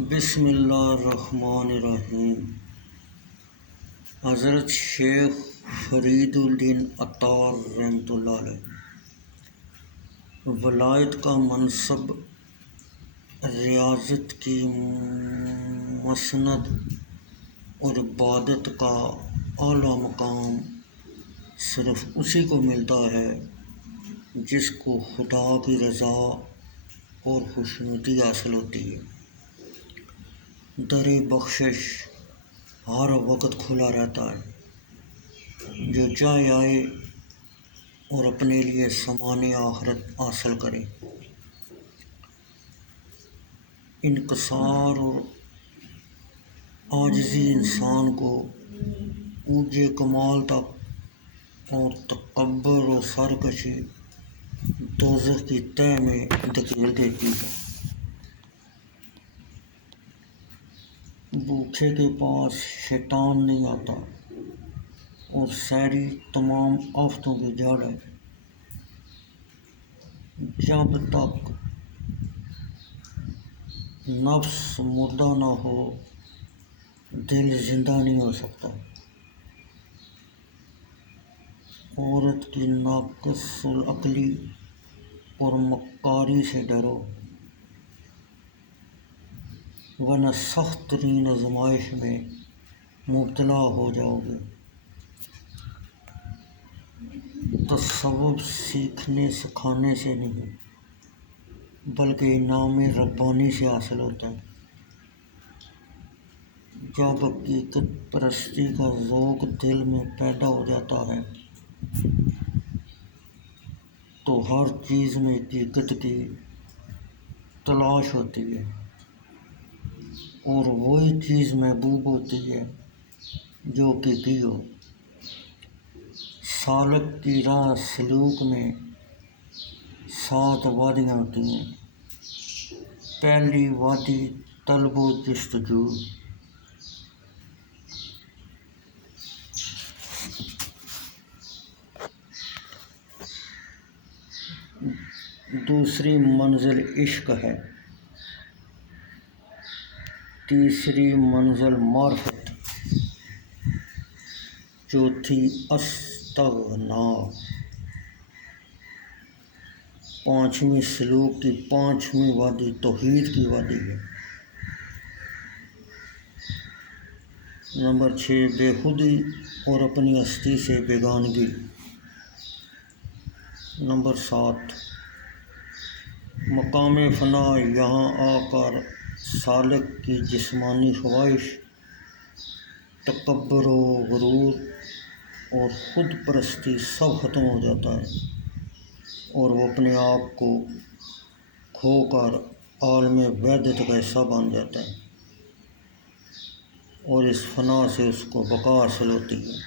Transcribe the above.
بسم اللہ الرحمن الرحیم۔ حضرت شیخ فرید الدین عطار رحمۃ اللہ علیہ۔ ولایت کا منصب ریاضت کی مسند اور عبادت کا اعلیٰ مقام صرف اسی کو ملتا ہے جس کو خدا کی رضا اور خوشنودی حاصل ہوتی ہے۔ در بخشش ہر وقت کھلا رہتا ہے، جو چاہے آئے اور اپنے لیے سامان آخرت حاصل کرے۔ انکسار اور عاجزی انسان کو اوج کمال تک اور تکبر و سرکشی دوزخ کی تہہ میں دھکیل دیتی ہے۔ بھوکے کے پاس شیطان نہیں آتا اور سحری تمام آفتوں کی جڑ ہے۔ جب تک نفس مردہ نہ ہو دل زندہ نہیں ہو سکتا۔ عورت کی ناقص العقلی اور مکاری سے ڈرو، ورنہ سخت ترین آزمائش میں مبتلا ہو جاؤ گے۔ تصوف سیکھنے سکھانے سے نہیں بلکہ انعام ربانی سے حاصل ہوتا ہے۔ جب حقیقت پرستی کا ذوق دل میں پیدا ہو جاتا ہے تو ہر چیز میں حقیقت کی تلاش ہوتی ہے اور وہی چیز محبوب ہوتی ہے جو حقیقی ہو۔ سالک کی راہ سلوک میں 7 وادیاں ہوتی ہیں۔ پہلی وادی طلب و جستجو، دوسری منزل عشق ہے، تیسری منزل معرفت، چوتھی استغنا، پانچویں سلوک کی 5ویں وادی توحید کی وادی ہے۔ نمبر 6 بے خودی اور اپنی ہستی سے بیگانگی۔ نمبر 7 مقام فنا، یہاں آ کر سالک کی جسمانی خواہش، تکبر و غرور اور خود پرستی سب ختم ہو جاتا ہے اور وہ اپنے آپ کو کھو کر عالم وحدت کا حصہ بن جاتا ہے اور اس فنا سے اس کو بقا حاصل ہوتی ہے۔